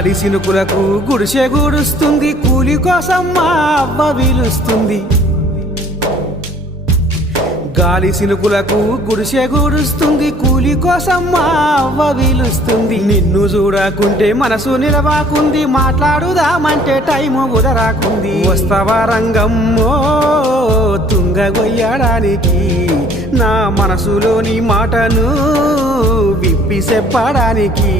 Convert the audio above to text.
గాలి సినుకులకు గుడిసె గూడుస్తుంది, కూలి కోసం మా అవ్వ వీలుస్తుంది. గాలి సినుకులకు గుడిసె గూడుస్తుంది, కూలి కోసం మా అవ్వ వీలుస్తుంది. నిన్ను చూడకుంటే మనసు నిలవాకుంది, మాట్లాడుదామంటే టైము కుదరాకుంది. వస్తావా రంగమ్మో తుంగగొయ్యడానికి, నా మనసులోని మాటను విప్పి చెప్పడానికి.